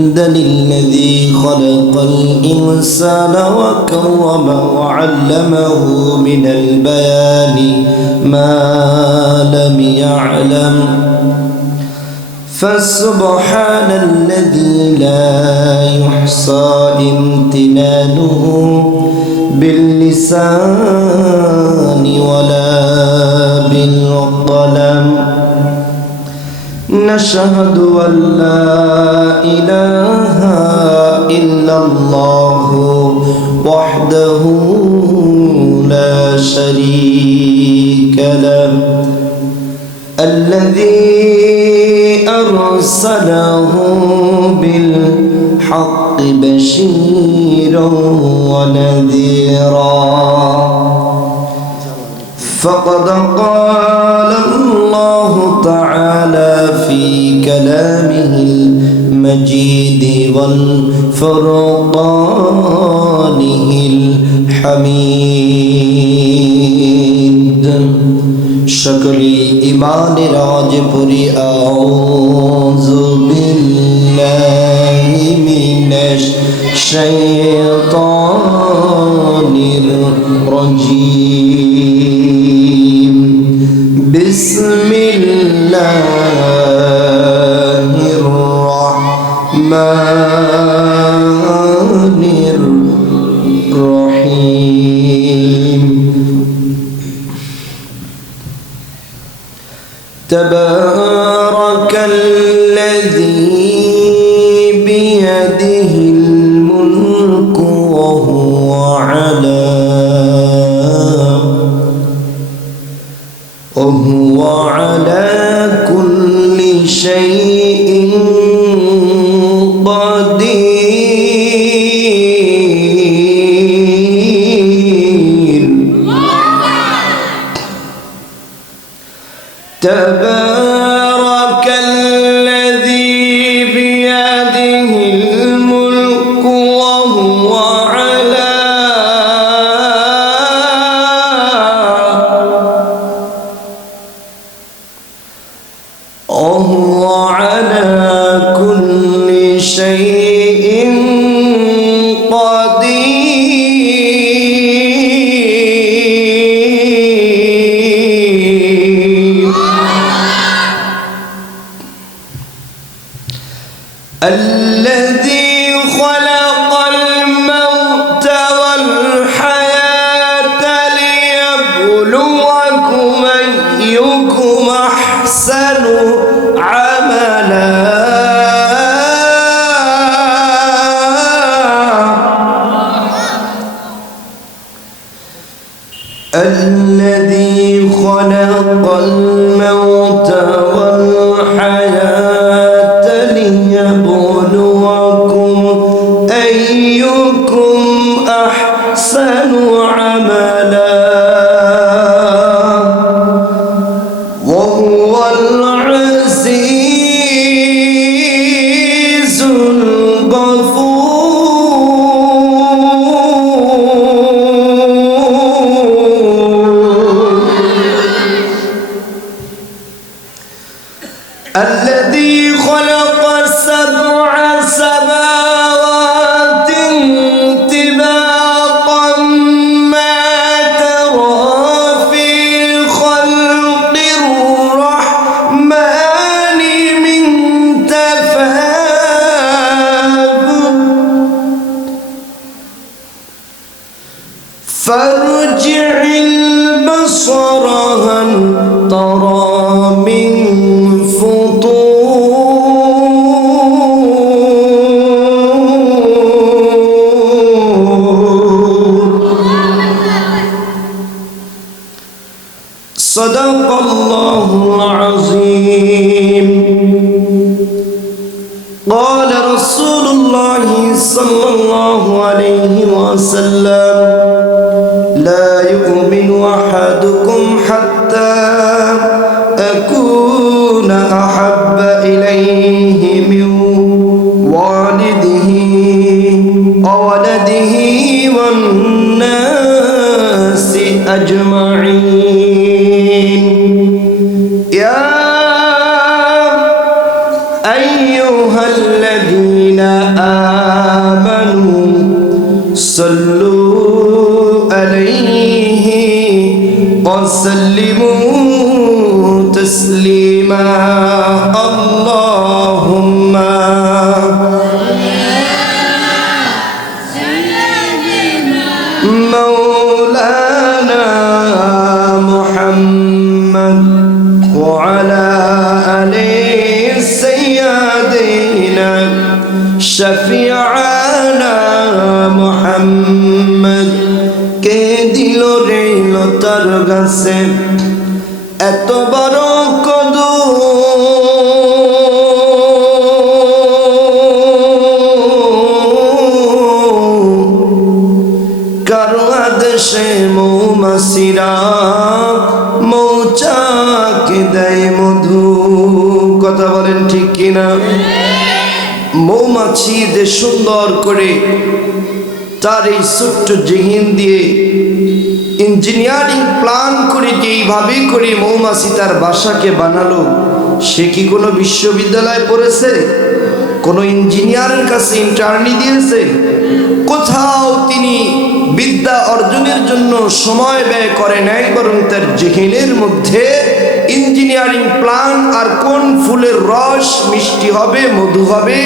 الذي خلق الإنسان وكرمه وعلمه من البيان ما لم يعلم فسبحان الذي لا يحصى امتنانه باللسان ولا بالقلم نشهد أن لا إله إلا الله وحده لا شريك له الذي أرسله بالحق بشيرا ونذيرا فقد قال الله تعالى في كلامه المجيد والفرقانه الحميد شكري إيمان راج پوری أعوذ بالله من الشيطان الرجيم بسم الله الرحمن الرحيم تبارك الذي بيده الملك وهو على كل شيء قدير تبارك الذي بيده الملك وهو على كل شيء قدير الذي خلق الموت والحياة ليبلوكم أيكم أحسن عملا الذي خلق الموت والحياة ليبلوكم أيكم أحسن عملا وهو العزيز الغفور الذي خلق سبع سماوات طباقا ما ترى في خلق الرحمن من تفاوت فارجع البصر هل ترى من صدق الله العظيم قال رسول الله صلى الله عليه وسلم لا يؤمن أحدكم حتى أكون أحب إليه من والده وولده والناس أجمعين يا أيها الذين آمنوا صلوا عليه وسلموا تسليما اللهم مولانا محمد وعلى آله سيدنا شفيعنا محمد কে দিল রে লতার গাছে এত বড় কদম কারো আদেশে মৌমাছিরা মৌচাকে দেয় মধু কথা বলেন ঠিক কিনা মৌমাছি যে সুন্দর করে তার এই ছোট্ট জিহিন দিয়ে ইঞ্জিনিয়ারিং প্ল্যান করে যেইভাবে করে মৌমাছি তার বাসাকে বানালো সে কি কোনো বিশ্ববিদ্যালয়ে পড়েছে কোনো ইঞ্জিনিয়ারের কাছে ইন্টার্নি দিয়েছে কোথাও তিনি বিদ্যা অর্জনের জন্য সময় ব্যয় করে নাই বরং তার জিহিনের মধ্যে ইঞ্জিনিয়ারিং প্ল্যান আর কোন ফুলের রস মিষ্টি হবে মধু হবে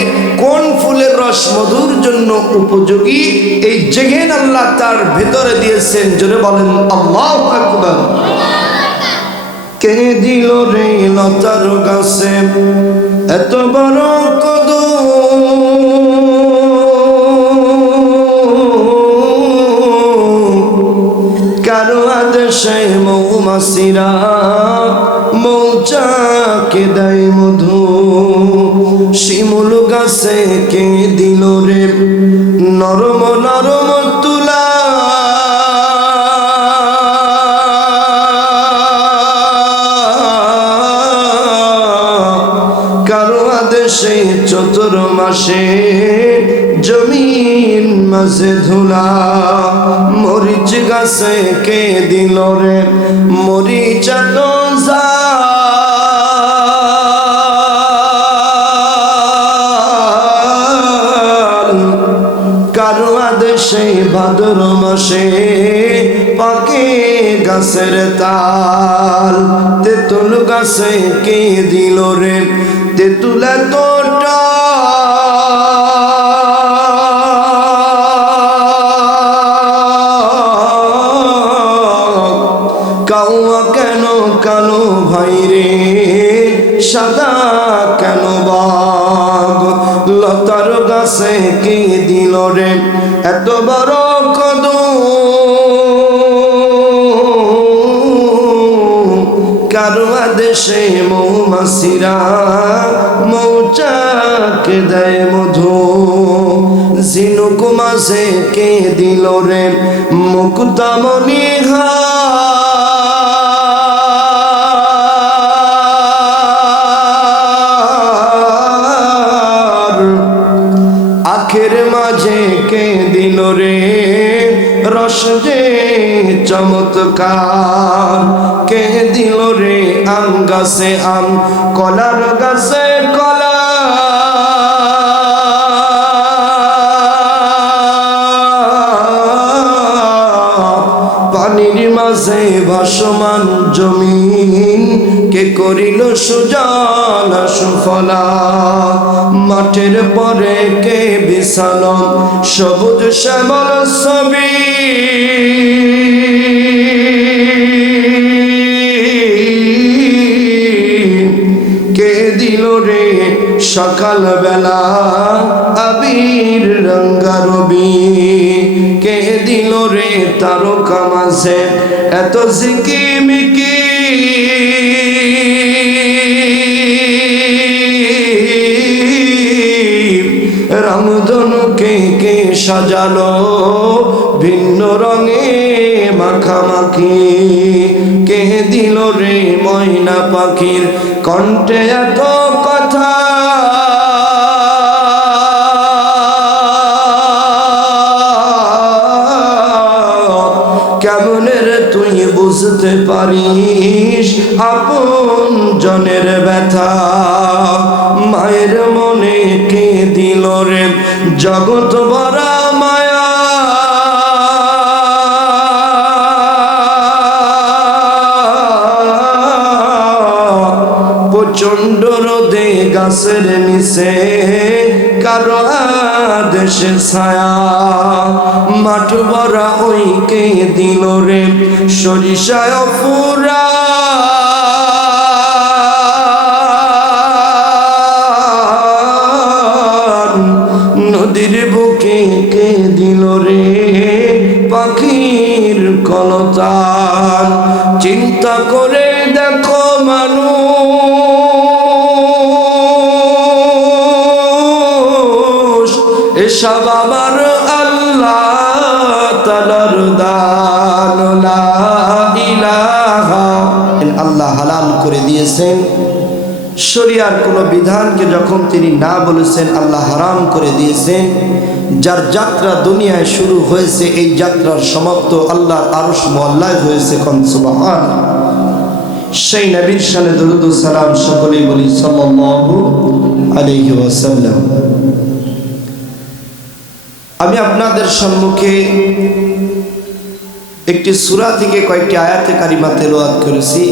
কোন ফুলের রস মধুর জন্য উপযোগী এই জিহিন আল্লাহ তার ভেতরে দিয়েছেন জোরে বলেন আল্লাহু আকবার কে দিল রে লতার গাছে এত বড় কারো আদেশে মৌমাছিরা মৌচাকে দেয় মধু শিমুল গাছে কে দিল রে নরম নরম তুলা কারো আদেশে চতুর মাসে জমিন মাঝে ধুলা মরিচ গাছে কে দিল রে মরিচ কারো আদেশে ভাদ্র মাসে পাকে গাছের তাল তেঁতুল গাছে কে দিল রে তেঁতুল তোটা কাউয়া কেন কালো ভাই রে সাদা কেন বাঘ লতার গাছে কে দিল রে এত বড় কদম কারো আদেশে মৌমাছিরা মৌচাকে দেয় মধু ঝিনুক মাঝে কে দিল রে মুক্তামণি আখের মাঝে কে দিল রে রস যে চমৎকার কে দিল রে আম গাছে আম কলার গাছে কলা পানির মাঝে ভাসমান জমিন কে করিল সুজলা সুফলা মাঠের পরে কে বিছানো সবুজ শ্যামল ছবি কে দিল রে সকাল বেলা আবির রঙ্গারবি কে দিল রে তারকা মাঝে এত ঝিকিমিকি রামধনুকে কে সাজালো ভিন্ন রঙে মাখামাখি কে দিল রে ময়না পাখির কণ্ঠে এত কথা কেমনে রে তুই বুঝতে পারিস আপন জনের ব্যথা মায়ের মনে কে দিল রে জগৎ ভরা মায়া প্রচণ্ড রোদে গাছের নিচে কারো আদেশে ছায়া মাঠ ভরা ওইকে দিল রে সরিষায় ফুরা নদীর বুকে কে দিল রে পাখির কলতান চিন্তা করে দেখো মানুষ এসব আমার আল্লাহ তাআলার দান লা ইলাহা আল্লাহ হালাল করে দিয়েছেন শরিয়ার কোন বিধানকে যখন তিনি না বলেছেন আল্লাহ হারাম করে দিয়েছেন যার যাত্রা দুনিয়ায় শুরু হয়েছে এই যাত্রার সমাপ্ত আল্লাহর আরশ মুআল্লায় হয়েছে কোন সুবহানাল্লাহ সেই নবীর শানে দরুদ ও সালাম সকলেই বলি সাল্লাল্লাহু আলাইহি ওয়াসাল্লাম আমি আপনাদের সম্মুখে একটি সূরা থেকে কয়েকটি আয়াতে কারিমা তেলাওয়াত করেছি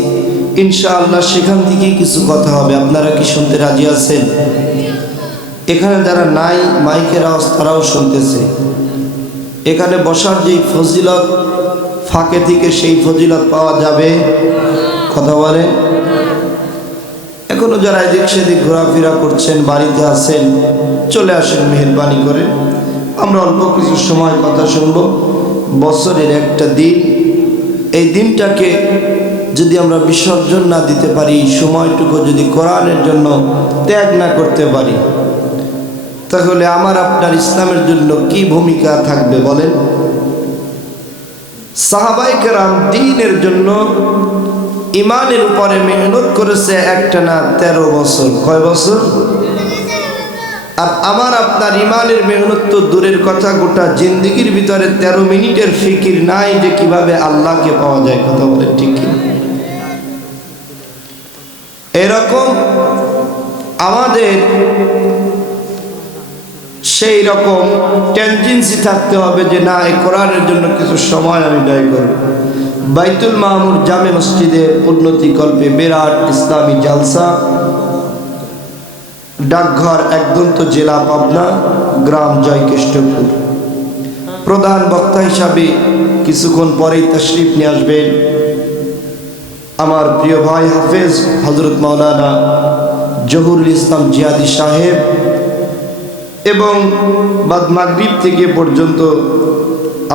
ইনশাআল্লাহ সেখান থেকে কিছু কথা হবে আপনারা কি শুনতে রাজি আছেন এখানে যারা নাই মাইকের আওয়াজ তারাও শুনতেছে এখানে বসার যেই ফজিলত ফাঁকে থেকে সেই ফজিলত পাওয়া যাবে কথা বলেন এখনো যারা এদিক সেদিক ঘোরাফেরা করছেন বাড়িতে আছেন চলে আসেন মেহেরবানি করে আমরা অল্প কিছু সময় কথা শুনব বছরের একটা দিন এই দিনটাকে যদি আমরা বিসর্জন না দিতে পারি সময়টুকু যদি কোরআনের জন্য ত্যাগ না করতে পারি তাহলে আমার আপনার ইসলামের জন্য কি ভূমিকা থাকবে বলেন সাহাবায়ে কেরাম দ্বীনের জন্য ঈমানের উপরে মেহনত করেছে একটানা 13 বছর কয় বছর আর আমার আপনার ঈমানের মেহনত তো দূরের কথা গোটা জিন্দেগির ভিতরে 13 মিনিটের ফিকির নাই যে কিভাবে আল্লাহকে পাওয়া যায় কথা বলেন ঠিক কি এরকম আমাদের সেই রকম টেনডেন্সি থাকতে হবে যে না এই কোরআনের জন্য কিছু সময় আমি ব্যয় করব বাইতুল মামুর জামে মসজিদের উন্নতি কল্পে বিরাট ইসলামী জালসা ডাকঘর একদন্ত জেলা পাবনা গ্রাম জয়কৃষ্ণপুর প্রধান বক্তা হিসাবে কিছুক্ষণ পরেই তাশরীফ নিয়ে আসবেন আমার প্রিয় ভাই হাফেজ হযরত মাওলানা জহুরুল ইসলাম জিয়াদি সাহেব এবং বাদ মাগরিব থেকে পর্যন্ত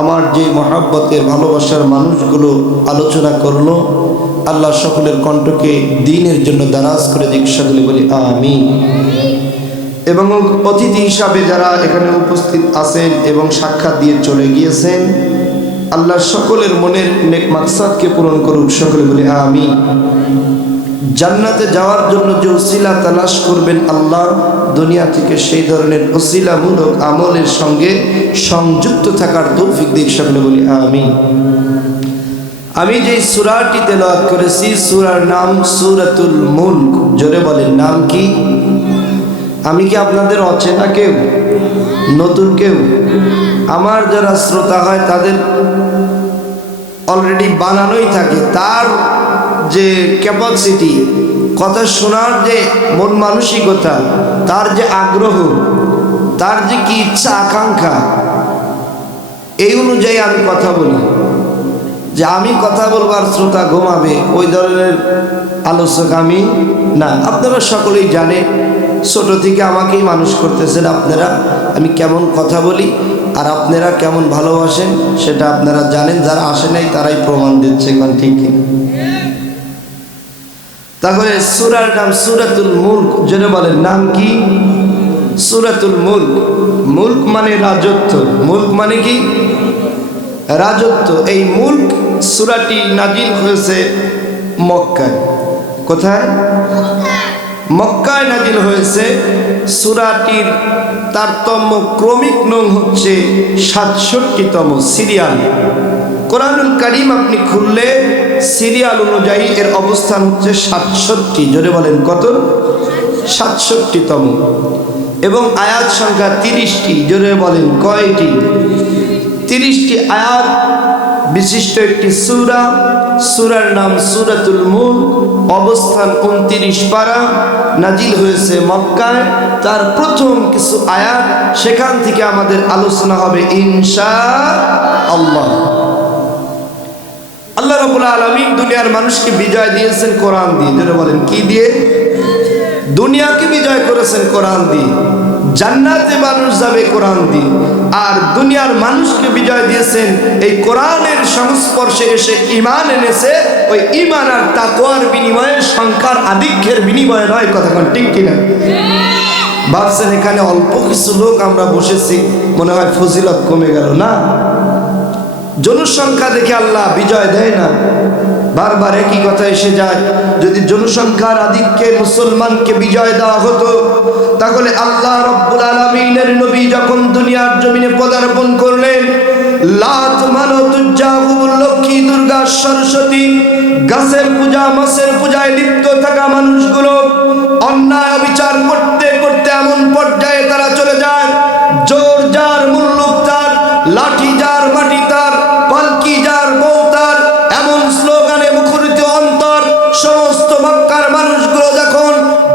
আমার যে মহব্বতের ভালোবাসার মানুষগুলো আলোচনা করলো আল্লাহ সকলের কণ্ঠকে দ্বীনের জন্য দারাজ করে দিক সকলে বলি আমিন এবং অতিথি হিসাবে যারা এখানে উপস্থিত আছেন এবং সাক্ষাৎ দিয়ে চলে গিয়েছেন আল্লাহ সকলের মনের নেক মাকসাদকে পূরণ করুক সকলে বলি আমিন জান্নাতে যাওয়ার জন্য যে উসিলা তালাশ করবেন আল্লাহ দুনিয়া থেকে সেই ধরনের উসিলামূলক আমলের সঙ্গে সংযুক্ত থাকার তৌফিক দিক সকলে বলি আমিন আমি যে সূরাটি তেলাওয়াত করেছি সূরার নাম সূরাতুল মুলক জোরে বলেন নাম কি আমি কি আপনাদের অচেনা কেউ নতুন কেউ আমার যারা শ্রোতা হয় তাদের অলরেডি বানানোই থাকে তার যে ক্যাপাসিটি কথা শোনার যে মন মানসিকতা তার যে আগ্রহ তার যে কি ইচ্ছা আকাঙ্ক্ষা এই অনুযায়ী আমি কথা বলি যে আমি কথা বলবার শ্রোতা ঘুমাবে ওই ধরনের আলোচক আমি না আপনারা সকলেই জানেন ছোট থেকে আমাকেই মানুষ করতেছেন আপনারা আমি কেমন কথা বলি আর আপনারা কেমন ভালোবাসেন সেটা আপনারা জানেন যারা আসে নাই তারাই প্রমাণ দিচ্ছে এখন ঠিক কিনা তাহলে সূরার নাম সূরাতুল মুলক যেটা বলেন নাম কি সূরাতুল মুলক মুলক মানে রাজত্ব মুলক মানে কি রাজত্ব এই মুলক সূরাটি নাজিল হয়েছে মক্কায় কোথায় মক্কায় নাজিল হয়েছে সূরাটির তারতম্য ক্রমিক নং হচ্ছে 67তম সিরিয়াল কোরআনুল কারীম আপনি খুললে সিরিয়াল অনুযায়ী এর অবস্থান হচ্ছে 67 জোরে বলেন কত 67তম এবং আয়াত সংখ্যা 30টি। জোরে বলেন কয়টি? 30টি আয়াত বিশিষ্ট একটি সূরা। সূরার নাম সূরাতুল মুলক, অবস্থান 29 পারা, নাজিল হয়েছে মক্কায়। তার প্রথম কিছু আয়াত, সেখান থেকে আমাদের আলোচনা হবে ইনশাআল্লাহ। আল্লাহ রাব্বুল আলামিন দুনিয়ার মানুষকে বিজয় দিয়েছেন কোরআন দিয়ে। জোরে বলেন কি দিয়ে? দুনিয়াকে বিজয় করেছেন কোরআন দিয়ে। জান্নাতে মানুষ যাবে কোরআন দিয়ে। আর দুনিয়ার মানুষকে বিজয় দিয়েছেন এই কোরআনের সংস্পর্শে এসে ঈমান এনেছে, ওই ঈমান আর তাকওয়ার বিনিময়ে, সংখ্যার আধিক্যের বিনিময়ে নয়। কথা কোন ঠিক কিনা? ভাবছেন এখানে অল্প কিছু লোক আমরা বসেছি, মনে হয় ফজিলত কমে গেল? না, জনসংখ্যা দেখে আল্লাহ বিজয় দেয় না। বারবার একই কথা এসে যায়। যদি জনসংখ্যার আধিক্যে মুসলমানকে বিজয় দেওয়া হতো, তাহলে আল্লাহ রাব্বুল আলামিনের নবী যখন দুনিয়ার জমিনে পদার্পণ করলেন, লাত, মানত, উজ্জা, হুবল, লক্ষ্মী, দুর্গা, সরস্বতী, গাছের পূজা, মাছের পূজায় লিপ্ত থাকা মানুষগুলো অন্যায় অবিচার করতে করতে এমন পর্যায়ে তারা চলে যায়, জোর যার, মুল্লুক তার, লাঠি যার, মাটি তার, পালকি যার, বউ তার, এমন স্লোগানে মুখরিত অন্তর সমস্ত মক্কার মানুষগুলো যখন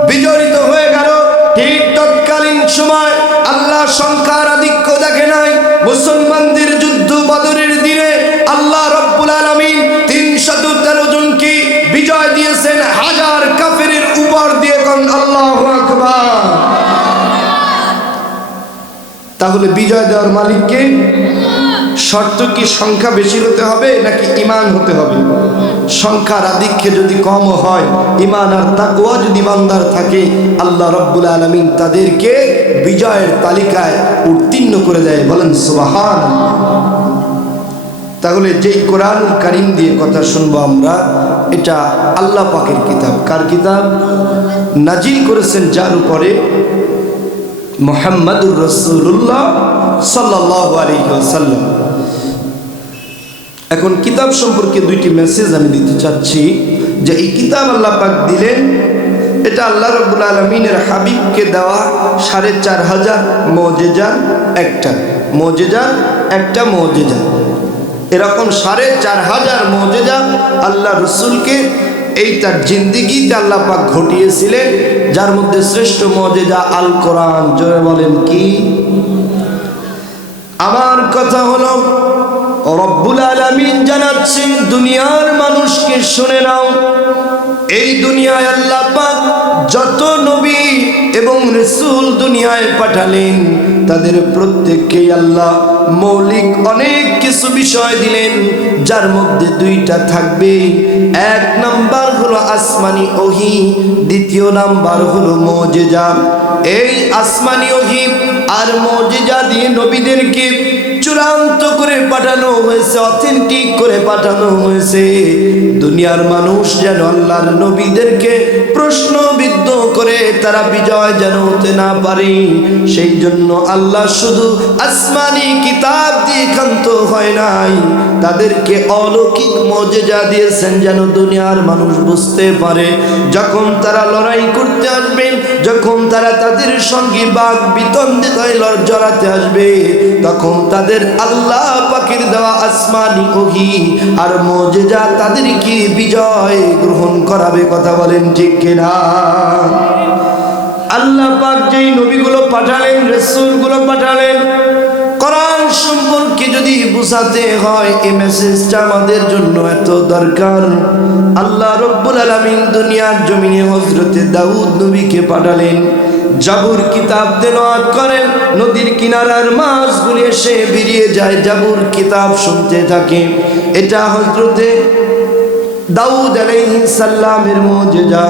বিজড়িত হয়ে গেল, ঠিক তৎকালীন সময় আল্লাহ সংখ্যার আধিক্য দেখে নাই। মুসলমানদের যুদ্ধ বদরের দিনে আল্লাহ রাব্বুল আলামিন 313 জনকে বিজয় দিয়েছেন হাজার কাফেরের উপর দিয়ে। কোন আল্লাহু আকবার। তাহলে বিজয় দেওয়ার মালিককে? শর্ত কি সংখ্যা বেশি হতে হবে নাকি ঈমান হতে হবে? সংখ্যার আধিক্যে যদি কম হয়, ঈমান আর তাকওয়া যদি বান্দার থাকে, আল্লাহ রাব্বুল আলামিন তাদেরকে বিজয়ের তালিকায় উত্তীর্ণ করে দেয়। বলেন সুবহানাল্লাহ। তাহলে যেই কোরআনুল কারীম দিয়ে কথা শুনবো আমরা, এটা আল্লাহ পাকের কিতাব। কার কিতাব? নাজিল করেছেন যার উপরে? মুহাম্মাদুর রাসূলুল্লাহ সাল্লাল্লাহু আলাইহি ওয়াসাল্লাম। এখন কিতাব সম্পর্কে দুইটি মেসেজ আমি দিতে চাচ্ছি। যে এই কিতাব আল্লাহ পাক দিলেন, এটা আল্লাহ রাব্বুল আলামিনের হাবিবকে দেওয়া 4500 মুজিজার একটা মুজিজা। এরকম 4500 মুজিজা আল্লাহ রসুলকে এই তার জিন্দিগিতে আল্লাহ পাক ঘটিয়েছিলেন, যার মধ্যে শ্রেষ্ঠ মুজিজা আল কোরআন। জোরে বলেন কি? আমার কথা হলো, রব্বুল আলামিন জানাচ্ছেন দুনিয়ার মানুষকে শুনে নাও, এই দুনিয়ায় আল্লাহ পাক যত নবী এবং রাসূল দুনিয়ায় পাঠালেন, তাদের প্রত্যেককেই আল্লাহ মৌলিক অনেক কিছু বিষয় দিলেন, যার মধ্যে দুইটা থাকবে। এক নাম্বার হলো আসমানি ওহী, দ্বিতীয় নাম্বার হলো মুজিজা। এই আসমানি ওহী আর মুজিজা দিয়ে নবীদেরকে চূড়ান্ত করে পাঠানো হয়েছে, অথেন্টিক করে পাঠানো হয়েছে। দুনিয়ার মানুষ যেন আল্লাহর নবীদেরকে প্রশ্নবিদ্ধ করে তারা বিজয় যেন হতে না পারে, সেই জন্য আল্লাহ শুধু আসমানি কিতাব দিয়ে ক্ষান্ত হয় নাই, তাদেরকে অলৌকিক মুজিজা দিয়েছেন যেন দুনিয়ার মানুষ বুঝতে পারে। যখন তারা লড়াই করতে আসবেন, যখন তারা তাদের সঙ্গে বাক বিতন্ডিতায় জড়াতে আসবে, তখন তাদের আল্লাহ পাকের দেওয়া আসমানি ওহী আর মুজিজা তাদেরকে বিজয় গ্রহণ করাবে। কথা বলেন ঠিক কিনা? আল্লাহ পাক যেই নবীগুলো পাঠালেন, রাসূলগুলো পাঠালেন, কোরআন সম্পর্কে যদি বুঝাতে হয়, এই মেসেজটা আমাদের জন্য এত দরকার। আল্লাহ রাব্বুল আলামিন দুনিয়ার জমিনে হযরতে দাউদ নবীকে পাঠালেন, জাবুর কিতাব তেলাওয়াত করেন, নদীর কিনারার মাছগুলি এসে বেরিয়ে যায়, জাবুর কিতাব শুনতে থাকে। এটা হযরতে দাউদ আলাইহিস সালামের মুজিজা।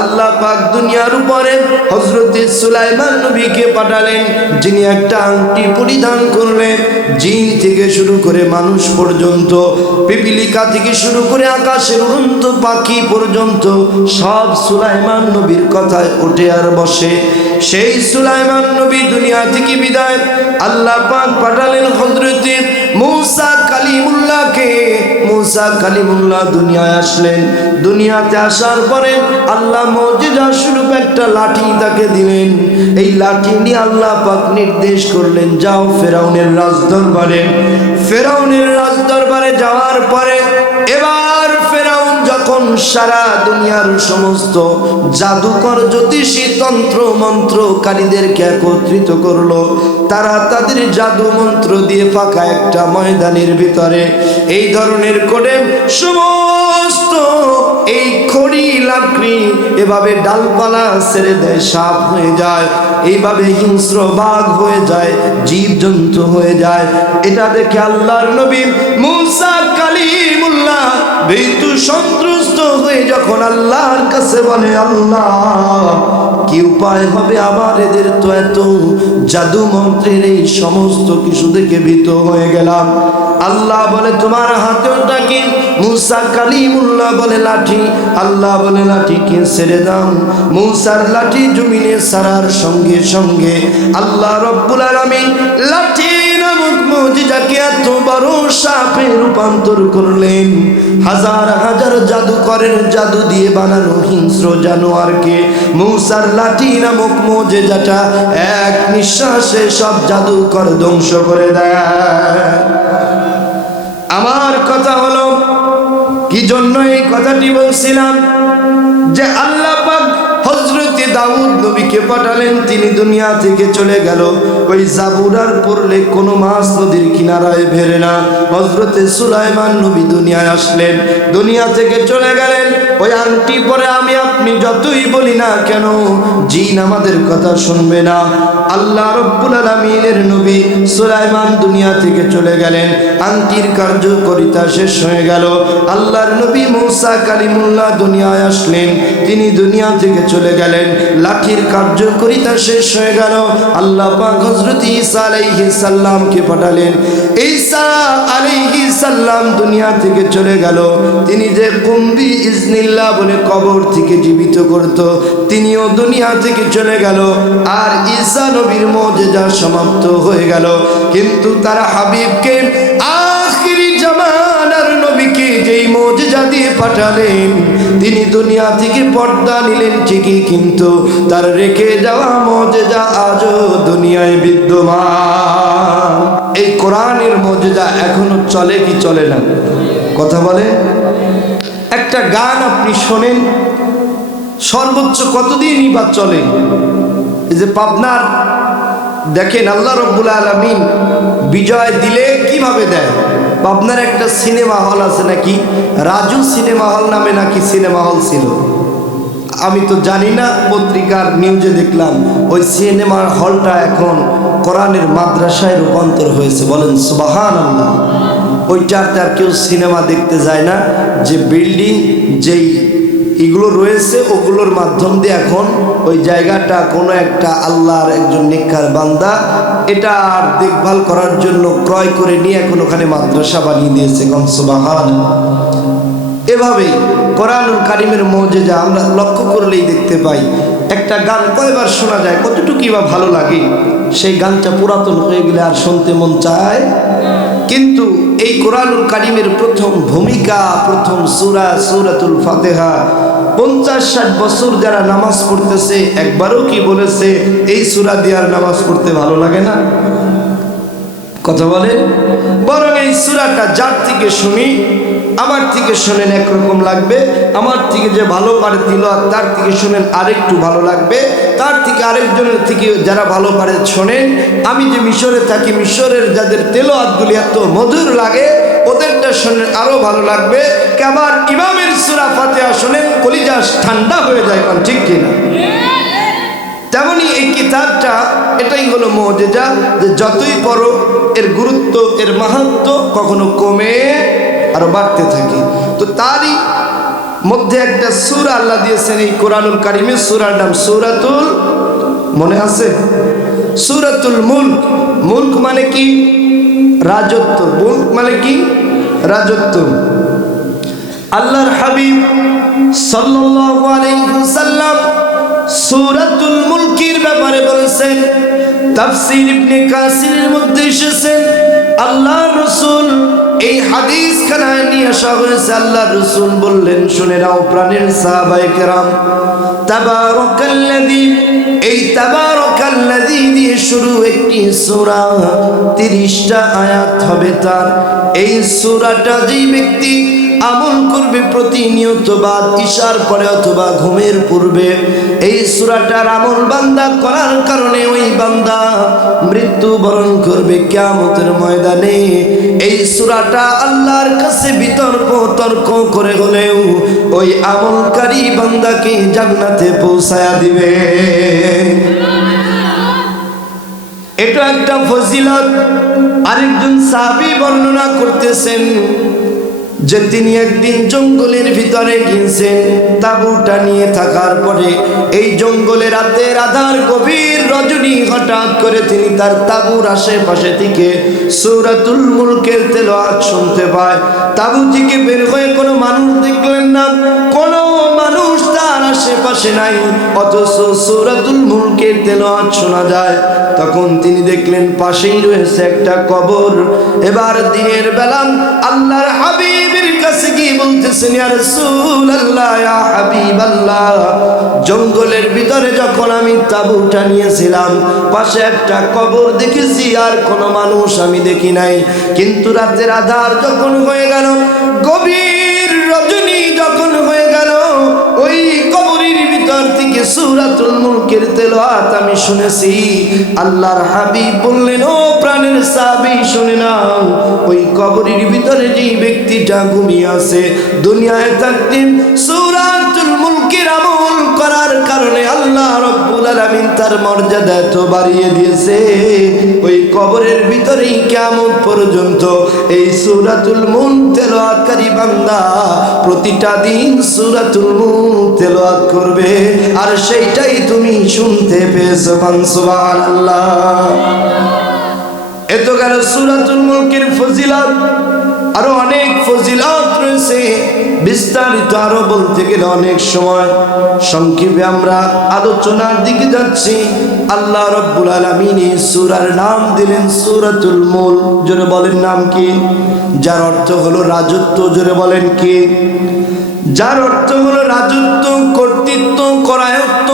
আল্লাহ পাক দুনিয়ার উপরে হযরতে সুলাইমান নবীকে পাঠালেন, যিনি একটা আংটি পরিধান করলেন। জিন থেকে শুরু করে মানুষ পর্যন্ত, পিপিলিকা থেকে শুরু করে আকাশের উড়ন্ত পাখি পর্যন্ত সব সুলাইমান নবীর কথায় ওঠে আর বসে। সেই সুলাইমান নবী দুনিয়া থেকে বিদায়, আল্লাহ পাক পাঠালেন হযরতে মূসা কালিমুল্লাহকে। মুসা কালিমুল্লাহ দুনিয়ায় আসলেন। দুনিয়াতে আসার পরে আল্লাহ মুজিজা স্বরূপ একটা লাঠি তাকে দিলেন। এই লাঠি নিয়ে আল্লাহ পাক নির্দেশ করলেন, যাও ফেরাউনের রাজদরবারে। ফেরাউনের রাজদরবারে যাওয়ার পরে এবার ফেরাউন যখন সারা দুনিয়ার সমস্ত জাদুকর জ্যোতিষী তন্ত্র মন্ত্রকারীদেরকে একত্রিত করলো, তারা তাদের জাদু মন্ত্র দিয়ে ফাঁকা একটা ময়দানের ভিতরে এই ধরনের করে সমস্ত এই খড়ি লাকড়ি এভাবে ডালপালা ছেড়ে দেয়, সাপ হয়ে যায়, এইভাবে হিংস্র বাঘ হয়ে যায়, জীবজন্তু হয়ে যায়। এটা দেখে আল্লাহর নবী মুসা কালিমুল্লাহ ভীতু সন্ত্রস্ত হয়ে যখন আল্লাহর কাছে বলে, আল্লাহ কি উপায় হবে আমার, এদের তো এত জাদু মন্ত্রের এই সমস্ত কিছু দেখে ভীত হয়ে গেলাম। আল্লাহ বলে, তোমার হাতে ওটা কি? মুসা কালিমুল্লাহ বলে, লাঠি। আল্লাহ বলে, লাঠিকে ছেড়ে দাও। মুসার লাঠি জমিনে ছাড়ার সঙ্গে সঙ্গে আল্লাহ রব্বুল আলামিন লাঠি নামক মুজিজাকে এত বড় সাপে রূপান্তর করলেন। হাজার হাজার জাদুকরের জাদু দিয়ে বানানো হিংস্র জানোয়ারকে মুসার লাঠি নামক মুজিজাটা এক নিঃশ্বাসে সব জাদুকর ধ্বংস করে দেয়। আমার কথা হলো, কি জন্য এই কথাটি বলছিলাম, যে আল্লাহ পাক হযরতে দাউদ নবীকে পাঠালেন, তিনি দুনিয়া থেকে চলে গেল। ওই জাবুরার পড়লে কোনো মাছ নদীর কিনারায় ভেরে না। হযরতে সুলাইমান নবী দুনিয়ায় আসলেন, দুনিয়া থেকে চলে গেলেন। ওই আংটি পরে আমি আপনি যতই বলি না কেন, জিন আমাদের কথা শুনবে না। আল্লাহ রব্বুল আলামিনের নবী সুলাইমান দুনিয়া থেকে চলে গেলেন, আংটির কার্যকারিতা শেষ হয়ে গেল। আল্লাহর নবী মুসা কালিমুল্লাহ দুনিয়ায় আসলেন, তিনি দুনিয়া থেকে চলে গেলেন, লাঠির কার্যকারিতা শেষ হয়ে গেল। আল্লাহ পাক হযরত ঈসা আলাইহিস সালামকে পাঠালেন। ঈসা আলাইহিস সালাম দুনিয়া থেকে চলে গেল, তিনি যে কুম্বি ইজনিল্লাহ বলে কবর থেকে জীবিত করত, তিনিও দুনিয়া থেকে চলে গেল। আর ঈসা নবীর মুজিজা সমাপ্ত হয়ে গেল। কিন্তু তার হাবিবকে, আখিরি জামানার নবীকে যেই মুজিজা দিয়ে পাঠালেন, তিনি দুনিয়া থেকে পর্দা নিলেন ঠিকই, কিন্তু তার রেখে যাওয়া মুজিজা আজও দুনিয়ায় বিদ্যমান। এই কোরআনের মুজিজা এখনো চলে কি চলে না? কথা বলে। একটা গান আপনি শোনেন, সর্বোচ্চ কতদিনই বা চলে? এই যে পাবনার দেখেন, আল্লাহ রব্বুল আলামিন বিজয় দিলে কিভাবে দেয়। পাবনার একটা সিনেমা হল আছে নাকি, রাজু সিনেমা হল নামে নাকি সিনেমা হল ছিল, আমি তো জানি না, পত্রিকার নিউজে দেখলাম। ওই সিনেমার হলটা এখন কোরআনের মাদ্রাসায় রূপান্তর হয়েছে। বলেন সুবহানাল্লাহ। ওইটাতে আর কেউ সিনেমা দেখতে যায় না। যে বিল্ডিং, যেই এগুলো রয়েছে, ওগুলোর মাধ্যম দিয়ে এখন ওই জায়গাটা কোনো একটা আল্লাহর একজন নেককার বান্দা এটা আর দেখভাল করার জন্য ক্রয় করে নিয়ে এখন ওখানে মাদ্রাসা বানিয়ে দিয়েছে। কোন সুবহানাল্লাহ। এভাবেই কোরআনুল কারীমের মুজিজা আমরা লক্ষ্য করলেই দেখতে পাই। একটা গান কয়বার শোনা যায়, কতটুকুই বা ভালো লাগে, সেই গানটা পুরাতন হয়ে গেলে আর শুনতে মন চায়। কিন্তু এই কোরআনুল কারীমের প্রথম ভূমিকা, প্রথম সূরা সূরাতুল ফাতিহা, 50-60 বছর যারা নামাজ পড়তেছে একবারও কি বলেছে এই সূরা দিয়ে আর নামাজ পড়তে ভালো লাগে না? কথা বলেন। বরং এই সূরাটা যার থেকে শুনি, আমার থেকে শোনেন একরকম লাগবে, আমার থেকে যে ভালো পারে তিলাওয়াত তার থেকে শোনেন আরেকটু ভালো লাগবে, তার থেকে আরেকজনের থেকে যারা ভালো পারে শোনেন। আমি যে মিশরে থাকি, মিশরের যাদের তেলাওয়াতগুলি এত মধুর লাগে, ওদেরটা শোনেন আরো ভালো লাগবে। আবার ইমামের সূরা ফাতিহা শোনেন, কলিজা ঠান্ডা হয়ে যায়। কোন ঠিক কিনা? তেমনি এই কিতাবটা, এটাই হলো মুজিজা, যে যতই পড়ো এর গুরুত্ব, এর মাহাত্ম্য কখনো কমে আরো বাড়তে থাকে। তো তারই মধ্যে একটা সূরা আল্লাহ দিয়েছেন এই কোরআনুল কারীমের, সূরার নাম সূরাতুল, মনে আছে? সূরাতুল মুলক। মুলক মানে কি? রাজত্ব। মুলক মানে কি? রাজত্ব। আল্লাহর হাবিব সাল্লাল্লাহু আলাইহি ওয়াসাল্লাম সূরাতুল মুলকের ব্যাপারে বলেছেন, তাফসীর ইবনে কাসিরের মধ্যে এসেছে, আল্লাহর রাসূল এই হাদিস পিলখানায় নিয়ে আসা হয়েছে। আল্লাহ রাসূল বললেন, শুনে নাও প্রাণের সাহাবায়ে কেরাম, তাবারাকাল্লাযী, এই তাবারাকাল্লাযী দিয়ে শুরু একটি সূরা, 30টা আয়াত হবে তার। এই সূরাটা যেই ব্যক্তি আমল করবে প্রতিনিয়ত বাদ ইশার পরে অথবা ঘুমের পূর্বে, এই সূরাটার আমল বান্দা করার কারণে ওই বান্দা মৃত্যুবরণ করবে কিয়ামতের ময়দানে। এই সূরাটা আল্লাহর কাছে বিতর্ক তর্ক করে হলেও ওই আমলকারী বান্দাকে জান্নাতে পৌঁছায়া দিবে। এটা একটা ফজিলত। আরেকজন সাহাবী বর্ণনা করতেছেন যে তিনি একদিন জঙ্গলের ভিতরে গিয়েছেন তাঁবুটা নিয়ে থাকার পরে, এই জঙ্গলে রাতের আধার গভীর রজনী হঠাৎ করে তিনি তার তাঁবুর আশেপাশে থেকে সূরাতুল মুলকের তেলাওয়াত শুনতে পায়। তাঁবু থেকে বের হয়ে কোনো মানুষ দেখলেন না, কোনো মানুষ তার আশেপাশে নাই, অথচ সূরাতুল মুলকের তেলাওয়াত শোনা যায়। তখন তিনি দেখলেন পাশেই রয়েছে একটা কবর। এবার দিনের বেলা আল্লাহর হাবিবের কাছে গিয়ে বলতেছেন, ইয়া রাসূলুল্লাহ, ইয়া হাবিবাল্লাহ, জঙ্গলের ভিতরে যখন আমি তাঁবুটা নিয়েছিলাম পাশে একটা কবর দেখেছি, আর কোনো মানুষ আমি দেখি নাই। কিন্তু রাতের আধার যখন হয়ে গেল, গভীর রজনী যখন হয়ে গেল, ওই কবরের ভিতর থেকে সূরাতুল মুলকের তেলাওয়াত আমি শুনেছি। আল্লাহর হাবিব বললেন, ও প্রাণের সাহাবী শুনে নাও, ওই কবরের ভিতরে যেই ব্যক্তিটা ঘুমিয়ে আছে, দুনিয়ায় থাকতে সূরাতুল মুলকের আমল করার কারণে আল্লাহ রাব্বুল আলামিন তার মর্যাদা এত বাড়িয়ে দিয়েছে, ওই কবরের ভিতরেই কিয়ামত পর্যন্ত এই সূরাতুল মুলক তেলাওয়াতকারী বান্দা প্রতিটা দিন সূরাতুল মুলক তেলাওয়াত করবে, আর সেইটাই তুমি শুনতে পেয়েছো। সুবহানাল্লাহ। এত গেল সূরাতুল মুলকের ফজিলত। আরো অনেক ফজিলত রয়েছে, বিস্তারিত আরো বলতে গেলে অনেক সময়, সংক্ষেপে আমরা আলোচনার দিকে যাচ্ছি। আল্লাহ রাব্বুল আলামিন এই সূরার নাম দিলেন সূরাতুল মুলক। জোরে বলেন নাম কি? যার অর্থ হলো রাজত্ব। জোরে বলেন কি? যার অর্থ হলো রাজত্ব, কর্তৃত্ব, করায়ত্ত,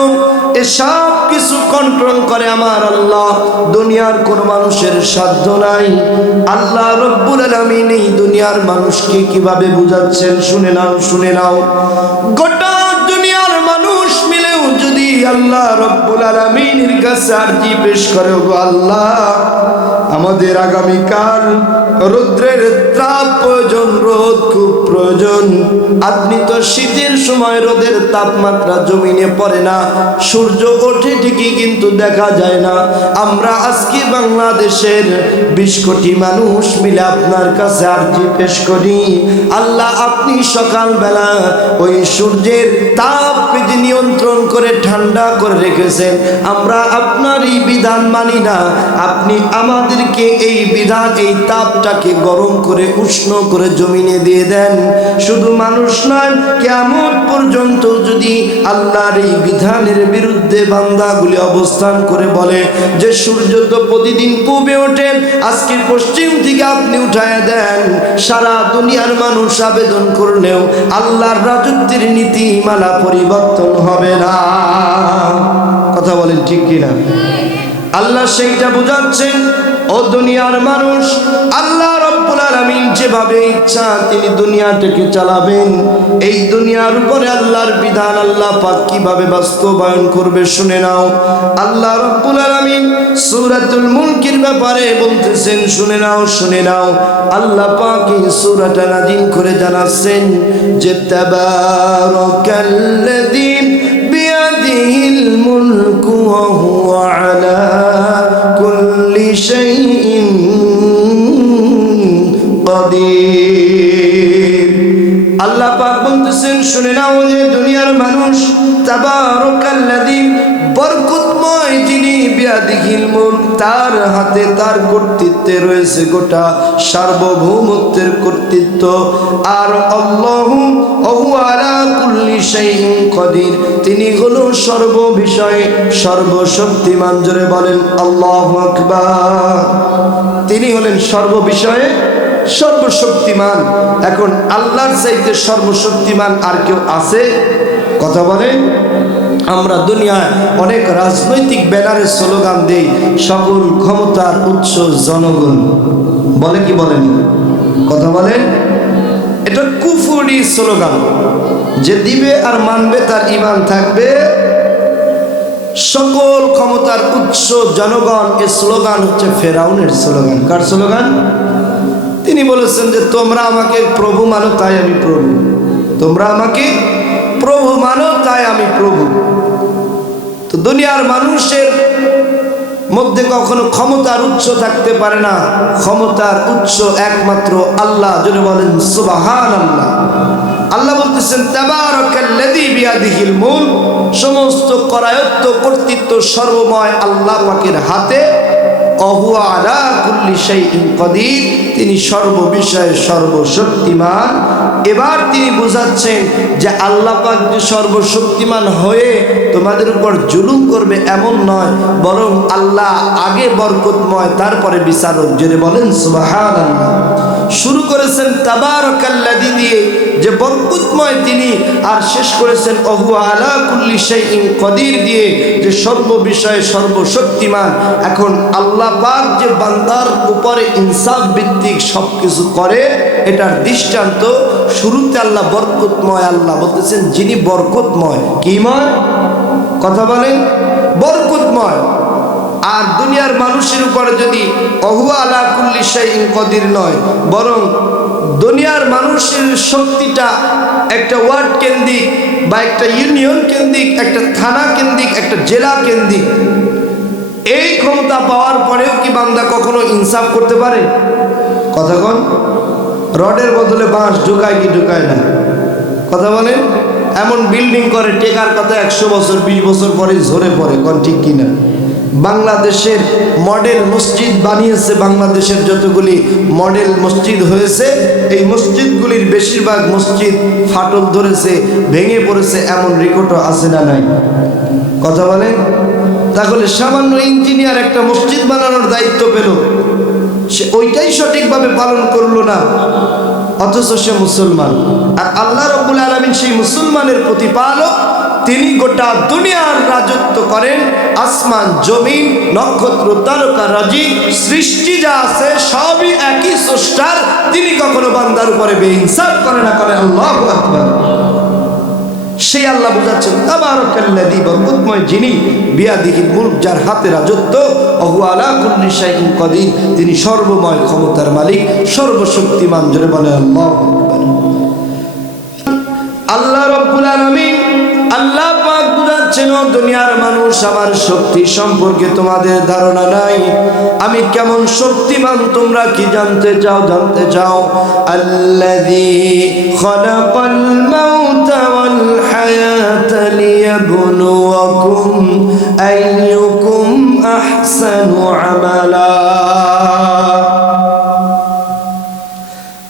এসব কিছু কন্ট্রোল করে আমার আল্লাহ। দুনিয়ার কোন মানুষের সাধ্য নাই। আল্লাহ রাব্বুল আলামিন এই দুনিয়ার মানুষকে কিভাবে বুঝাচ্ছেন শুনে নাও, শুনে নাও। গোটা দুনিয়ার মানুষ মিলেও যদি আল্লাহ রাব্বুল আলামিনের কাছে আরজি পেশ করে, গো আল্লাহ, আমাদের আগামীকাল রৌদ্রের তাপ প্রয়োজন, রোদ খুব প্রয়োজন। আপনি তো শীতের সময় রোদের তাপমাত্রা জমিনে পড়ে না, সূর্য ওঠে ঠিকই কিন্তু দেখা যায় না। আমরা আজকে বাংলাদেশের 20 কোটি মানুষ মিলে আপনার কাছে আরজি পেশ করি, আল্লাহ আপনি সকালবেলা ওই সূর্যের তাপকে যে নিয়ন্ত্রণ করে ঠান্ডা করে রেখেছেন, আমরা আপনার এই বিধান মানি না। আপনি আমাদেরকে এই বিধান, এই তাপটাকে গরম করে উষ্ণ করে জমিনে দিয়ে দেন। শুধু মানুষ নয়, কিয়ামত পর্যন্ত যদি আল্লাহর এই বিধানের বিরুদ্ধে বান্দাগুলি অবস্থান করে বলে যে সূর্য তো প্রতিদিন পূবে ওঠে, আজকে পশ্চিম থেকে আপনি উঠায় দেন, সারা দুনিয়ার মানুষ আবেদন করলেও আল্লাহর রাজত্বের নীতিমালা পরিবর্তন হবে না। কথা বলেন ঠিক কিনা? আল্লাহ সেইটা বুঝাচ্ছেন, ও দুনিয়ার মানুষ, আল্লাহ রাব্বুল আলামিন যেভাবে ইচ্ছা তিনি দুনিয়াটাকে চালাবেন। এই দুনিয়ার উপরে আল্লাহর বিধান আল্লাহ পাক কিভাবে বাস্তবায়ন করবে শুনে নাও। আল্লাহ রাব্বুল আলামিন সূরাতুল মুলকের ব্যাপারে বলতেছেন, শুনে নাও, শুনে নাও। আল্লাহ পাক এই সূরাটা নাযিল করে জানাচ্ছেন যে তাবারাকাল্লাযী বিয়াদিহিল মুলকু ওয়া হুয়া আলা কুল্লি শাইইন কাদির। আল্লাহ পাক বলতেছেন, শুনে নাও যে দুনিয়ার মানুষ, তাবারাকাল্লাযী, বরকতময় যিনি, বিয়াদিহিল মুলক, তার হাতে, তার কর্তৃত্বে রয়েছে গোটা সার্বভৌমত্বের কর্তৃত্ব। আর আল্লাহু ওয়া আলা কুল্লি শাইইন কাদির, তিনি হলো সর্ববিষয়ে সর্বশক্তিমান। জোরে বলেন আল্লাহু আকবার। তিনি হলেন সর্ববিষয়ে সর্বশক্তিমান। এখন আল্লাহর চাইতে সর্বশক্তিমান আর কেউ আছে? কথা বলে। আমরা দুনিয়ায় অনেক রাজনৈতিক ব্যানারে স্লোগান দেই, সকল ক্ষমতার উৎস জনগণ, বলে কি বলেনি? কথা বলেন। এটা কুফরি স্লোগান। যে দিবে আর মানবে তার ঈমান থাকবে। সকল ক্ষমতার উৎস জনগণ, এই স্লোগান হচ্ছে ফেরাউনের স্লোগান। কার স্লোগান? তিনি বলেছেন যে তোমরা আমাকে প্রভু মানো তাই আমি প্রভু, তোমরা আমাকে প্রভু মানো তাই আমি প্রভু। তো দুনিয়ার মানুষের মধ্যে কখনো ক্ষমতার উৎস থাকতে পারে না, ক্ষমতার উৎস একমাত্র আল্লাহ। যদি বলেন সুবহানাল্লাহ। আল্লাহ বলতেছেন তাবারাকাল্লাযী বিয়াদিহিল মুলক, সমস্ত করায়ত্ত কর্তৃত্ব সর্বময় আল্লাহ পাকের হাতে। অহুয়া আলা কুল্লি শাইইন কাদির, তিনি সর্ববিষয়ে সর্বশক্তিমান। এবার তিনি বুঝাচ্ছেন যে আল্লাহ পাক যে সর্বশক্তিমান হয়ে তোমাদের উপর জুলুম করবে এমন নয়, বরং আল্লাহ আগে বরকতময় তারপরে বিচারক। যদি বলেন সুবহানাল্লাহ। শুরু করেছেন তাবারাকাল্লাযী দিয়ে, যে বরকতময় তিনি, আর শেষ করেছেন অহুয়া আলা কুল্লি শাইইন কাদির দিয়ে, যে সর্ববিষয়ে সর্বশক্তিমান। এখন আল্লাহ পাক যে বান্দার উপরে ইনসাফ ভিত্তিক সবকিছু করে, এটার দৃষ্টান্ত শুরুতে আল্লাহ বরকতময়। আল্লাহ বলতেছেন যিনি বরকতময়। কিময়? কথা বলেন। বরকতময়। আর দুনিয়ার মানুষের উপরে যদি অহুয়া আলা কুল্লি শাইইন কাদির নয়, বরং দুনিয়ার মানুষের শক্তিটা একটা ওয়ার্ড কেন্দ্রিক বা একটা ইউনিয়ন কেন্দ্রিক, একটা থানা কেন্দ্রিক, একটা জেলা কেন্দ্রিক। এই ক্ষমতা পাওয়ার পরেও কি বান্দা কখনো ইনসাফ করতে পারে? কথা কন। রডের বদলে বাঁশ ঢুকায় কি ঢুকায় না? কথা বলেন। এমন বিল্ডিং করে টেকার কথা 100 বছর 20 বছর পরে ঝরে পড়ে। কোন ঠিক কিনা? বাংলাদেশের মডেল মসজিদ বানিয়েছে, বাংলাদেশের যতগুলি মডেল মসজিদ হয়েছে, এই মসজিদগুলির বেশিরভাগ মসজিদ ফাটল ধরেছে, ভেঙে পড়েছে, এমন রেকর্ডও আছে না নাই? কথা বলেন। তাহলে সামান্য ইঞ্জিনিয়ার একটা মসজিদ বানানোর দায়িত্ব পেল, সে ওইটাই সঠিকভাবে পালন করলো না, অথচ সে মুসলমান। আর আল্লাহ রাব্বুল আলামিন সেই মুসলমানের প্রতিপালক, তিনি গোটা দুনিয়ার রাজত্ব করেন। আসমান জমিন নক্ষত্র তারকা রাজি সৃষ্টি যা আছে সবই একই স্রষ্টার। তিনি কখনো বান্দার উপরে বেইনসাফ করে না। করে আল্লাহু আকবার। সেই আল্লাহ বুঝাচ্ছেন তাবারাকাল্লাযী, বরকতময় যিনি, বিয়াদিহিল মুলক, যার হাতে রাজত্ব, অহুয়া আলা কুল্লি শাইইন কাদির, তিনি সর্বময় ক্ষমতার মালিক, সর্বশক্তিমান। জোরে বলে আল্লাহু আকবার। আল্লাহ রাব্বুল আলামিন, আল্লাহ পাক বুঝাচ্ছেন ও দুনিয়ার মানুষ, আমার শক্তি সম্পর্কে তোমাদের ধারণা নাই। আমি কেমন শক্তিমান তোমরা কি জানতে চাও? জানতে চাও? আল্লাযী খালাকাল মাউতা ওয়াল হায়াতা লিয়াবলুয়াকুম আইয়ুকুম আহসানু আমালা।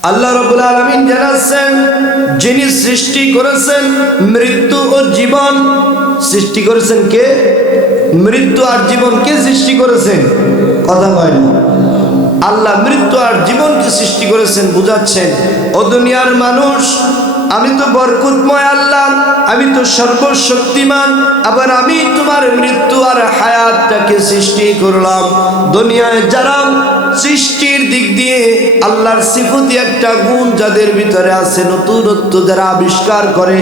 আল্লাহ রাব্বুল আলামিন জানাচ্ছেন, যিনি সৃষ্টি করেছেন মৃত্যু ও জীবন। সৃষ্টি করেছেন কে? মৃত্যু আর জীবন কে সৃষ্টি করেছেন? কথা কয় না। আল্লাহ মৃত্যু আর জীবনকে সৃষ্টি করেছেন। বুঝাচ্ছেন ও দুনিয়ার মানুষ, আমি তো বরকতময় আল্লাহ, আমি তো সর্বশক্তিমান, আবার আমি তোমার মৃত্যু আর হায়াতটাকে সৃষ্টি করলাম। দুনিয়ায় যারা সৃষ্টির দিক দিয়ে আল্লাহর সিফতি একটা গুণ যাদের ভিতরে আছে, নতুনত্ব যারা আবিষ্কার করে,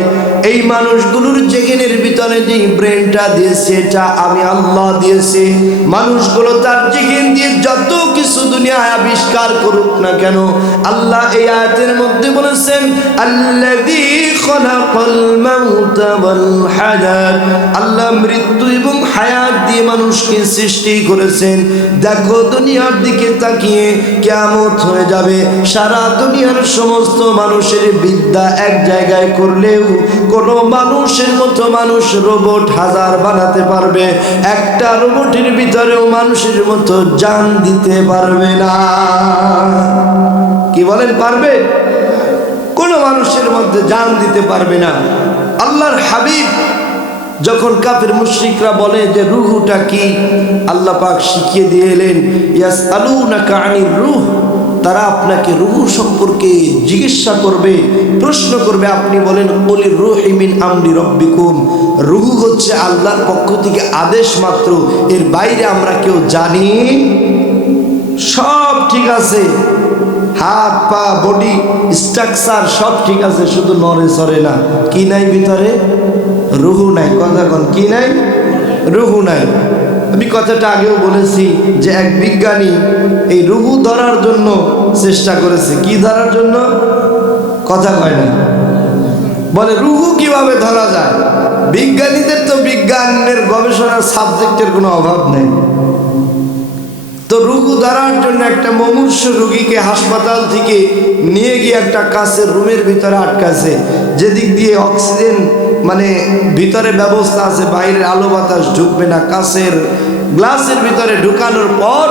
এই মানুষগুলোর জেগেনের ভিতরে যে ব্রেনটা দিয়েছে, এটা আমি আল্লাহ দিয়েছি। মানুষগুলো তার জেগেন দিয়ে যত কিছু দুনিয়ায় আবিষ্কার করুক না কেন, আল্লাহ এই আয়াতের মধ্যে বলেছেন আল্লাযী খালাকাল মাউতা ওয়াল হায়াত, আল্লাহ মৃত্যু এবং হায়াত দিয়ে মানুষকে সৃষ্টি করেছেন। দেখো দুনিয়ার দিকে তাকিয়ে কিয়ামত হয়ে যাবে, সারা দুনিয়ার সমস্ত মানুষের বিদ্যা এক জায়গায় করলেও কোনো মানুষের মতো মানুষ রোবট হাজার বানাতে পারবে, একটা রোবটের ভিতরেও মানুষের মতো জান দিতে পারবে না। কি বলেন? পারবে? কোনো মানুষের মধ্যে জান দিতে পারবে না। আল্লাহর হাবিব যখন কাফের মুশরিকরা বলে যে রূহটা কি, আল্লাহ পাক শিখিয়ে দিয়ে এলেন ইয়াসআলুনাকা আনির রূহ, তারা আপনাকে রুহু সম্পর্কে জিজ্ঞাসা করবে, প্রশ্ন করবে। আপনি বলেন কুলির রূহু মিন আমরি রাব্বিকুম, রুহু হচ্ছে আল্লাহর পক্ষ থেকে আদেশ মাত্র, এর বাইরে আমরা কেউ জানি। সব ঠিক আছে, হাত পা বডি স্ট্রাকচার সব ঠিক আছে, শুধু নড়ে চড়ে না। কি নাই ভিতরে? রুহু নাই। কথা কোন কি নাই? রুহু নাই। আমি কথাটা আগেও বলেছি যে এক বিজ্ঞানী এই রুহু ধরার জন্য চেষ্টা করেছে। কি ধরার জন্য? কথা কয় না, বলে রুহু কিভাবে ধরা যায়। বিজ্ঞানীদের তো বিজ্ঞানের গবেষণার সাবজেক্টের কোনো অভাব নেই। তো রুহু ধরার জন্য একটা মুমূর্ষ রোগীকে হাসপাতাল থেকে নিয়ে গিয়ে একটা কাচের রুমের ভিতরে আটকাছে, যেদিক দিয়ে অক্সিজেন মানে ভিতরে ব্যবস্থা আছে, বাইরের আলো বাতাস ঢুকবে না। কাচের গ্লাসের ভিতরে ঢুকানোর পর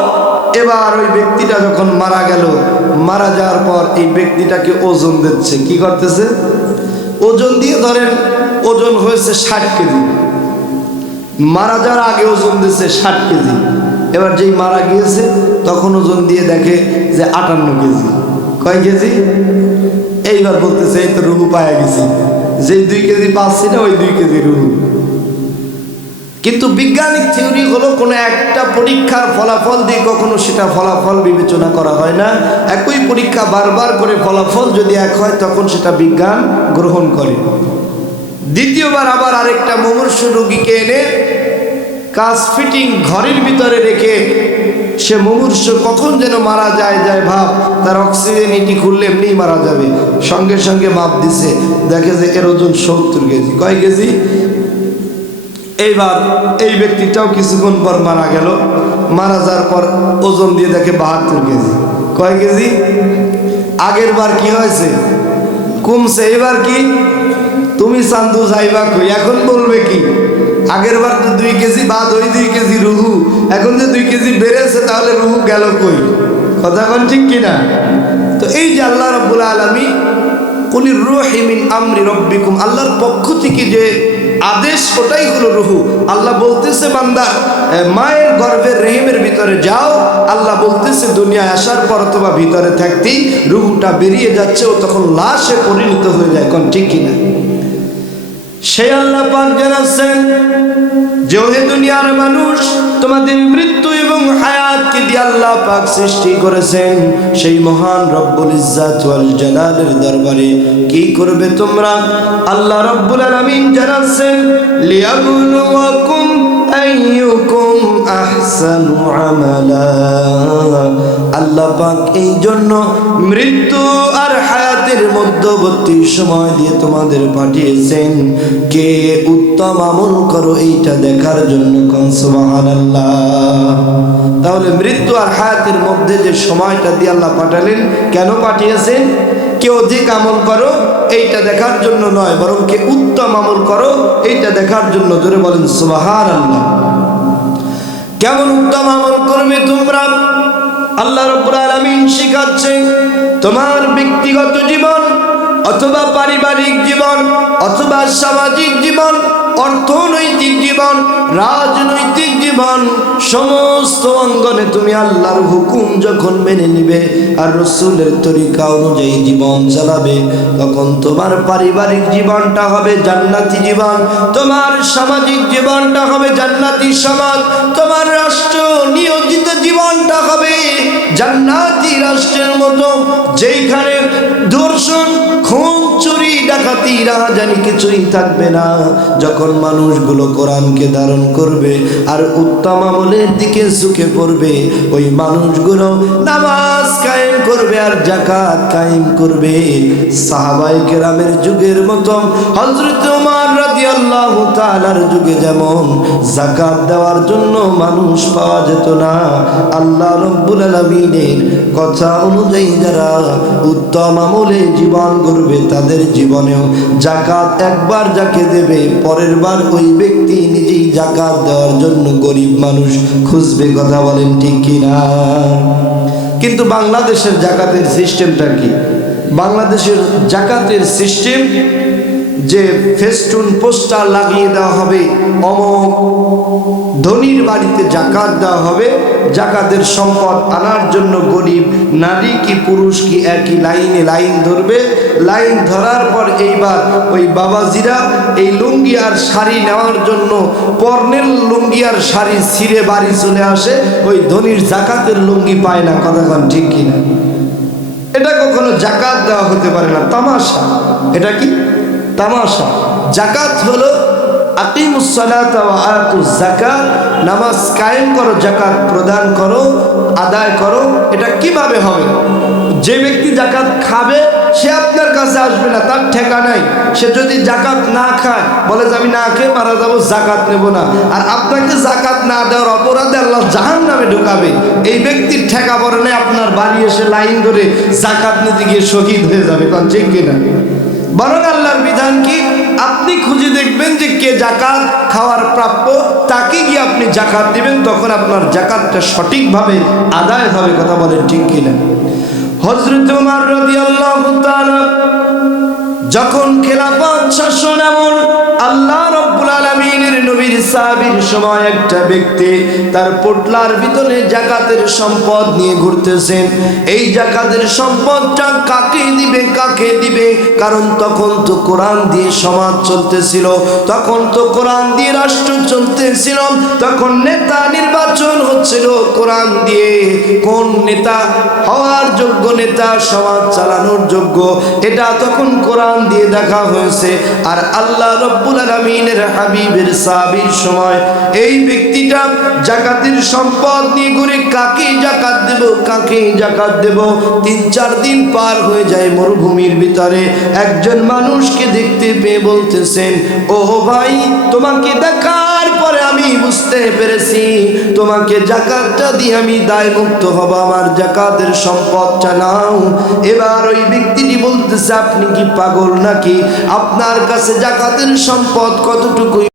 এবার ওই ব্যক্তিটা যখন মারা গেল, মারা যাওয়ার পর এই ব্যক্তিটাকে ওজন দিচ্ছে। কি করতেছে? ওজন দিয়ে ধরেন ওজন হয়েছে 60 কেজি, মারা যাওয়ার আগে ওজন দিচ্ছে 60 কেজি। এবার যেই মারা গিয়েছে তখন ওজন দিয়ে দেখে যে 58 কেজি। কয় কেজি? এইবার বলতেছে এই তো রুহু পায়া গেছি, যেই 2 কেজি পাচ্ছি না ওই 2 কেজি রুহু। কিন্তু বিজ্ঞানিক থিওরি হলো কোনো একটা পরীক্ষার ফলাফল দিয়ে কখনো সেটা ফলাফল বিবেচনা করা হয় না। একই পরীক্ষা বারবার করে ফলাফল যদি এক হয় তখন সেটা বিজ্ঞান গ্রহণ করে। দ্বিতীয়বার আবার আরেকটা মুমূর্ষ রোগীকে এনে কাচ ফিটিং ঘরের ভিতরে রেখে, সে মুমূর্ষ কখন যেন মারা যায় ভাব, তার অক্সিজেন ইটি খুললে এমনি মারা যাবে। সঙ্গে সঙ্গে মাপ দিছে, দেখে যে এর ওজন 70 কেজি। কয় কেজি? এইবার এই ব্যক্তিটাও কিছুক্ষণ পর মারা গেল, মারা যাওয়ার পর ওজন দিয়ে দেখে 72 কেজি। কয় কেজি? আগের বার কি হয়েছে? কমছে। এবার কি? তুমি চান্দু যাইবা কই? এখন বলবে কি? আগের বার তো 2 কেজি বাদ, ওই 2 কেজি রুহু, এখন যে 2 কেজি বেড়েছে তাহলে রুহু গেল কই? কথা কোন ঠিক কিনা? তো এই যে আল্লাহ রাব্বুল আলামিন কুলির রূহু মিন আমরি রাব্বিকুম, আল্লাহর পক্ষ থেকে যে আদেশ ওটাই হলো রুহু। আল্লাহ বলতেছে বান্দা মায়ের গর্ভের রেহিমের ভিতরে যাও, আল্লাহ বলতেছে দুনিয়ায় আসার পর অথবা ভিতরে থাকতেই রুহুটা বেরিয়ে যাচ্ছে, ও তখন লাশে পরিণত হয়ে যায়। কোন ঠিক কিনা? সেই আল্লাহ পাক জানাচ্ছেন যে ওহে দুনিয়ার মানুষ, তোমাদের মৃত্যু এবং হায়াতকে দিয়ে আল্লাহ পাক সৃষ্টি করেছেন। সেই মহান রব্বুল ইজ্জাত ওয়াল জালালের দরবারে কি করবে তোমরা? আল্লাহ রব্বুল আলামিন জানাচ্ছেন লিয়াবলুয়াকুম আইয়ুকুম আহসানু আমালা। আল্লাহ পাক এই জন্য মৃত্যু আর হায়াতের মধ্যবর্তী সময় দিয়ে তোমাদের পাঠিয়েছেন কে উত্তম আমল করো এইটা দেখার জন্য। কোন সুবহানাল্লাহ। তাহলে মৃত্যু আর হায়াতের মধ্যে যে সময়টা দিয়ে আল্লাহ পাঠালেন, কেন পাঠিয়েছেন? কে অধিক আমল করো এইটা দেখার জন্য নয়, বরং কে উত্তম আমল করো এইটা দেখার জন্য। জোরে বলেন সুবহানাল্লাহ। কেমন উত্তম আমল করবে তোমরা? আল্লাহ রাব্বুল আলামিন শিখাচ্ছেন তোমার ব্যক্তিগত জীবন অথবা পারিবারিক জীবন অথবা সামাজিক জীবন, অর্থনৈতিক জীবন, রাজনৈতিক জীবন, সমস্ত অঙ্গনে তুমি আল্লাহর হুকুম যখন মেনে নিবে আর রাসূলের তরিকা অনুযায়ী জীবন চালাবে, তখন তোমার পারিবারিক জীবনটা হবে জান্নাতি জীবন, তোমার সামাজিক জীবনটা হবে জান্নাতি সমাজ, তোমার রাষ্ট্র নিয়োজিত জীবনটা হবে জান্নাতি রাষ্ট্রের মতো, যেইখানে ধর্ষণ, খুন, চুরি, ডাকাতি, রাহাজানি কিছুই থাকবে না। যখন মানুষগুলো কোরআনকে ধারণ করবে আর উত্তম আমলের দিকে ঝুঁকে পড়বে, ওই মানুষগুলো নামাজ কায়েম করবে আর যাকাত কায়েম করবে। সাহাবায়ে কেরামের যুগের মতো হযরত ওমর রাদিয়াল্লাহু তাআলার যুগে যেমন যাকাত দেওয়ার জন্য মানুষ পাওয়া যেত না, আল্লাহ রাব্বুল আলামিনের কথা অনুযায়ী যারা উত্তম আমলে জীবন গড়বে তাদের জীবনেও যাকাত একবার যাকে দেবে, পরের বার ওই ব্যক্তি নিজেই যাকাত দেওয়ার জন্য গরিব মানুষ খুঁজবে। কথা বলেন ঠিক কিনা? কিন্তু বাংলাদেশের যাকাতের সিস্টেমটা কি? বাংলাদেশের যাকাতের সিস্টেম যে ফেস্টুন পোস্টার লাগিয়ে দেওয়া হবে, অমুক ধনীর বাড়িতে যাকাত দেওয়া হবে, যাকাতের সম্পদ আনার জন্য গরিব নারী কি পুরুষ কি একই লাইনে লাইন ধরবে। লাইন ধরার পর এইবার ওই বাবাজিরা এই লুঙ্গি আর শাড়ি নেওয়ার জন্য পর্নের লুঙ্গি আর শাড়ি ছিঁড়ে বাড়ি চলে আসে। ওই ধনির জাকাতের লুঙ্গি পায় না। কথা কন ঠিক কিনা? এটা কখনো জাকাত দেওয়া হতে পারে না, তামাশা। এটা কি তামাশা? জাকাত হলো আকিমুস সালাতা ওয়া আতুজ যাকাত, নামাজ কায়েম করো, জাকাত প্রদান করো, আদায় করো। এটা কিভাবে হবে? যে ব্যক্তি জাকাত খাবে সে আপনার কাছে আসবে না, তার ঠেকা নাই। সে যদি জাকাত না খায়, বলে যে আমি না খেয়ে মারা যাবো, জাকাত নেব না, আর আপনাকে জাকাত না দেওয়ার অপরাধে আল্লাহ জাহান্নামে ঢুকাবে, এই ব্যক্তির ঠেকা পড়ে নাই আপনার বাড়ি এসে লাইন ধরে জাকাত নিতে গিয়ে শহীদ হয়ে যাবে। কারণ ঠিক কিনা? বরং আল্লাহর বিধান কি, আপনি খুঁজে দেখবেন যে কে জাকাত খাওয়ার প্রাপ্য, তাকে গিয়ে আপনি জাকাত দিবেন, তখন আপনার জাকাতটা সঠিকভাবে আদায় হবে। কথা বলেন ঠিক কিনা? হযরত ওমর রাদিয়াল্লাহু তাআলা যখন খেলাফত শাসন আমল, আল্লাহ রাব্বুল আলামিনের নবীর সাহাবীর সময় একটা ব্যক্তি তার পোটলার ভিতরে জাকাতের সম্পদ নিয়ে ঘুরতেছেন। এই জাকাতের সম্পদটা কাকে দিবে, কাকে দিবে? কারণ তখন তো কোরআন দিয়ে সমাজ চলতেছিল, তখন তো কোরআন দিয়ে রাষ্ট্র চলতেছিল, তখন নেতা নির্বাচন হচ্ছিল কোরআন দিয়ে। কোন নেতা হওয়ার যোগ্য, নেতা সমাজ চালানোর যোগ্য, এটা তখন কোরআন দিয়ে দেখা হয়েছে। আর আল্লাহ রাব্বুল আলামিনের হাবিবের সাহাবীর সময় এই ব্যক্তিটা জাকাতের সম্পদ নিয়ে ঘুরে কাকে জাকাত দেব, কাকে জাকাত দেব। 3-4 দিন পার হয়ে যায় মরুভূমির ভিতরে। একজন মানুষকে দেখতে পেয়ে বলতেছেন, ও ভাই, তোমাকে দেখার পরে আমি বুঝতে পেরেছি তোমাকে জাকাতটা দিয়ে আমি দায় মুক্ত হব, আমার জাকাতের সম্পদটা নাও। এবার ওই ব্যক্তিটি বলতেছে, আপনি কি পাগল নাকি? আপনার কাছে জাকাতের সম্পদ কতটুকু?